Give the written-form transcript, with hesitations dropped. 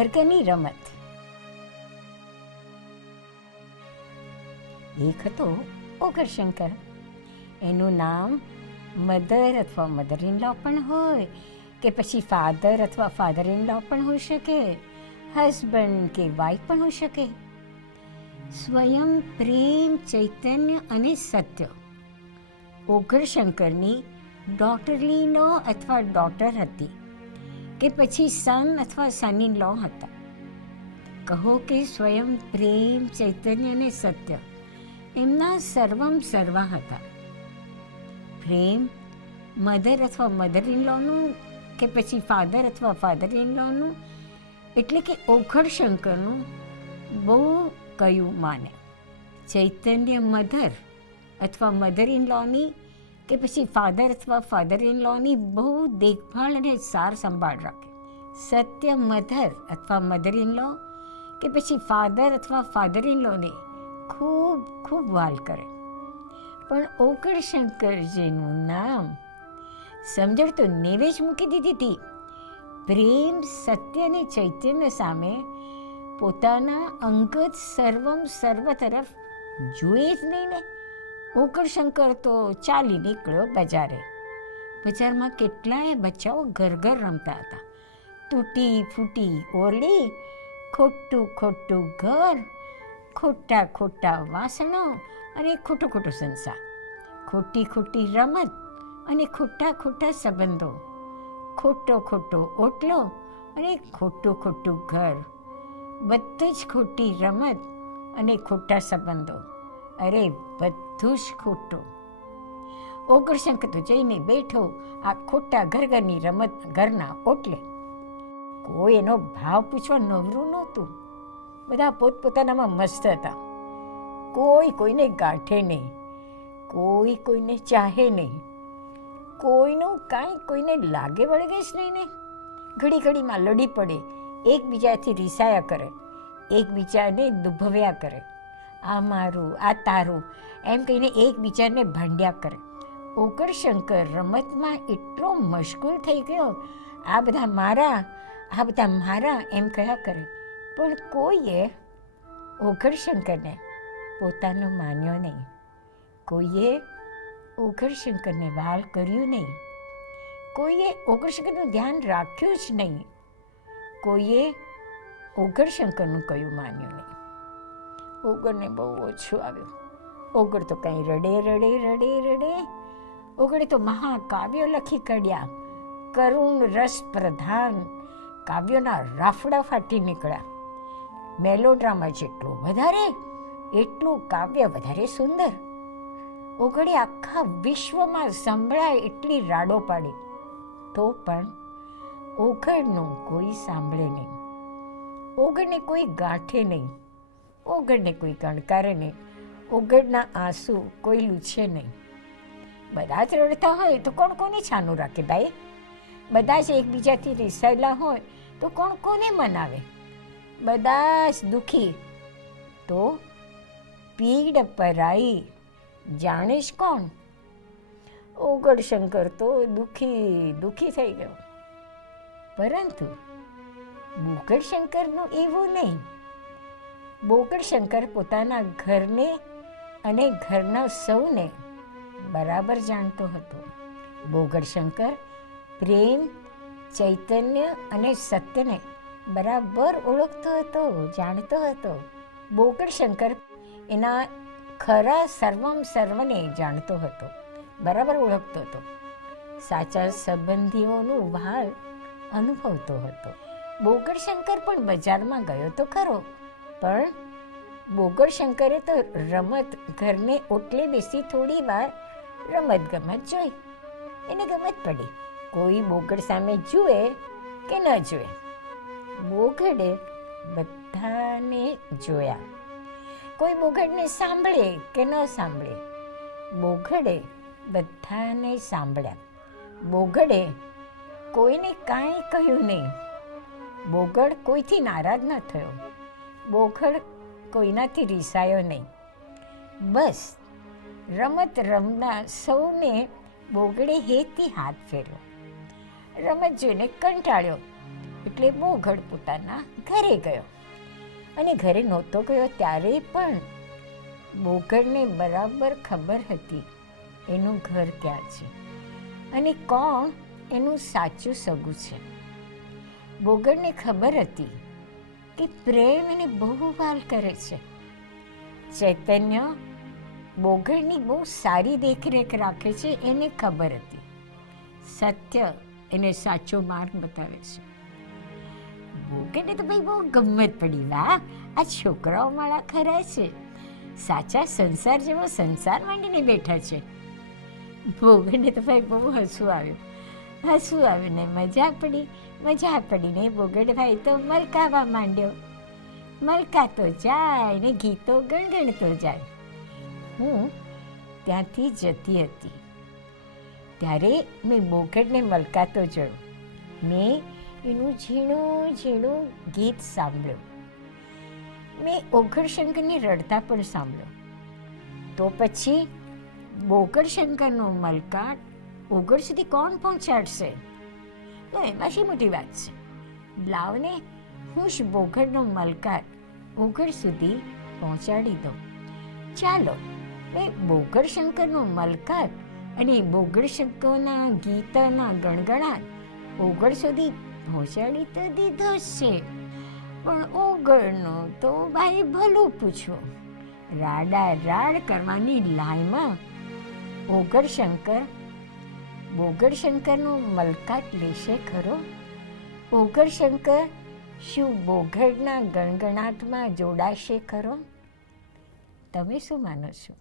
ઘરગની રમત. એક હતો ઓગરશંકર. એનું નામ મધર અથવા મધર ઇન લો પણ હોય, કે પછી ફાધર અથવા ફાધર ઇન લો પણ હોઈ શકે, હસબન્ડ કે વાઈફ પણ હોઈ શકે. સ્વયં પ્રેમ, ચૈતન્ય અને સત્ય. ઓગરશંકરની ડોટરલી લો અથવા ડોટર હતી, કે પછી સન અથવા સન ઇન લો હતા. કહો કે સ્વયં પ્રેમ, ચૈતન્ય અને સત્ય એમના સર્વમ સર્વા હતા. પ્રેમ મધર અથવા મધર ઇન લોનું, કે પછી ફાધર અથવા ફાધર ઇન લોનું, એટલે કે ઓગરશંકરનું બહુ કયું માને. ચૈતન્ય મધર અથવા મધર ઇન લોની, કે પછી ફાધર અથવા ફાધર ઇન લોની બહુ દેખભાળ અને સાર સંભાળ રાખે. સત્ય મધર અથવા મધર ઇન લો, કે પછી ફાધર અથવા ફાધર ઇન લોને ખૂબ ખૂબ વાલ કરે. પણ ઓગરશંકરજીનું નામ સમજણ તો નેવે જ મૂકી દીધી હતી. પ્રેમ, સત્ય અને ચૈતન્ય સામે પોતાના અંગત સર્વમ સર્વ તરફ જોઈએ જ નહીં ને. ઓગરશંકર તો ચાલી નીકળ્યો બજારે. બજારમાં કેટલાય બચ્ચાઓ ઘર ઘર રમતા હતા. તૂટી ફૂટી ઓરડી, ખોટું ખોટું ઘર, ખોટા ખોટા વાસણો અને ખોટો ખોટો સંસાર, ખોટી ખોટી રમત અને ખોટા ખોટા સંબંધો, ખોટો ખોટો ઓટલો અને ખોટું ખોટું ઘર, બધું જ ખોટી રમત અને ખોટા સંબંધો. અરે બધું જ ખોટું. ઓગરશંકર તો જઈને બેઠો આ ખોટા ઘરની રમત ઘરના ઓટલે. કોઈ એનો ભાવ પૂછવા નવરું નહોતું. બધા પોતપોતાનામાં મસ્ત હતા. કોઈ કોઈને ગાંઠે નહીં, કોઈ કોઈને ચાહે નહીં, કોઈનું કાંઈ કોઈને લાગે વળગે જ નહીં ને. ઘડી ઘડીમાં લડી પડે, એકબીજાથી રીસાયા કરે, એકબીજાને દુભવ્યા કરે. આ મારું, આ તારું એમ કહીને એકબીજાને ભાંડ્યા કરે. ઓગરશંકર રમતમાં એટલો મશગુલ થઈ ગયો, આ બધા મારા, આ બધા મારા એમ કહ્યા કરે. પણ કોઈએ ઓગરશંકરને પોતાનો માન્યો નહીં. કોઈએ ઓગરશંકરને વાલ કર્યું નહીં. કોઈએ ઓગરશંકરનું ધ્યાન રાખ્યું જ નહીં. કોઈએ ઓગરશંકરનું કયું માન્યું નહીં. ઓગરને બહુ ઓછું આવ્યું. ઓગર તો કંઈ રડે રડે રડે રડે. ઓગળે તો મહાકાવ્યો લખી કાઢ્યા. કરુણ રસ પ્રધાન કાવ્યોના રાફડા ફાટી નીકળ્યા. મેલોડ્રામા જેટલું વધારે એટલું કાવ્ય વધારે સુંદર. ઓગળે આખા વિશ્વમાં સંભળાય એટલી રાડો પાડી. તો પણ ઓગળનું કોઈ સાંભળે નહીં. ઓગળને કોઈ ગાંઠે નહીં. ઓગળને કોઈ ગણકારે નહીં. ઓગળના આંસુ કોઈ લૂછે નહીં. બધા જ રડતા હોય તો કોણ કોને છાનું રાખે ભાઈ? બધા જ એકબીજાથી રીસાયેલા હોય તો કોણ કોને મનાવે? બધા જ દુઃખી તો પીડ પરાઈ જાણે જ કોણ? ઓગરશંકર તો દુઃખી દુઃખી થઈ ગયો. પરંતુ બોગરશંકરનું એવું નહીં. બોગરશંકર પોતાના ઘરને અને ઘરના સૌને બરાબર જાણતો હતો. બોગરશંકર પ્રેમ, ચૈતન્ય અને સત્યને બરાબર ઓળખતો હતો, જાણતો હતો. બોગરશંકર એના ખરા સર્વમ સર્વને જાણતો હતો, બરાબર ઓળખતો હતો. સાચા સંબંધીઓનું ભાવ અનુભવતો હતો. બોગરશંકર પણ બજારમાં ગયો તો ખરો, પણ બોગરશંકરે તો રમત ઘરને ઓટલે બેસી થોડી વાર રમત ગમત જોઈ. એને ગમત પડી. કોઈ બોગડ સામે જુએ કે ન જુએ, બોગડે બધાને જોયા. કોઈ બોગડને સાંભળે કે ન સાંભળે, બોગડે બધાને સાંભળ્યા. બોગડે કોઈને કાંઈ કહ્યું નહીં. બોગડ કોઈથી નારાજ ન થયો. બોગડ કોઈનાથી રીસાયો નહીં. બસ રમત રમનાર સૌને બોગડે હેતથી હાથ ફેર્યો. રમત જોઈને કંટાળ્યો એટલે બોગડ પોતાના ઘરે ગયો. અને ઘરે નહોતો ગયો ત્યારે પણ બોગડને બરાબર ખબર હતી એનું ઘર ક્યાં છે અને કોણ એનું સાચું સગું છે. બોગડને ખબર હતી કે પ્રેમ એને બહુ વાલ કરે છે. ચૈતન્ય બોગડની બહુ સારી દેખરેખ રાખે છે એને ખબર હતી. સત્ય એને સાચો માર્ગ બતાવે છે. બોગડને તો ભાઈ બહુ ગમત પડી, વાહ આ છોકરાઓ મારા ખરા છે, સાચા સંસાર જેવો સંસાર માંડીને બેઠા છે. બોગડને તો ભાઈ બહુ હસવું આવ્યું ને મજા પડી ને બોગડભાઈ તો મલકાવા માંડ્યો. મલકાતો જાય ને ગીતો ગણગણતો જાય. હું ત્યાંથી જતી હતી ત્યારે મેં બોગડને મલકાતો જોયો. મેં એનું ઝીણું ઝીણું ગીત સાંભળ્યું. મેં ઓગણશંકરને રડતા પણ સાંભળ્યો. તો પછી બોગડશંકરનો મલકાટ ઓગળ સુધી કોણ પહોંચાડશે? તો એમાં શી મોટી વાત છે? લાવને હું જ બોગડનો મલકાટ ઓગળ સુધી પહોંચાડી દઉં. ચાલો મેં બોગડશંકરનો મલકાટ અને બોગડશંકરના ગીતના ગણગણાટ ઓગળ સુધી પહોંચાડી તો દીધો છે, પણ ઓગળનો તો ભાઈ ભલું પૂછો. રાડ કરવાની લાયમાં બોગડશંકરનો મલકાટ લેશે ખરો? ઓગળશંકર શું બોગડના ગણગણાટમાં જોડાશે ખરો? તમે શું માનો છો?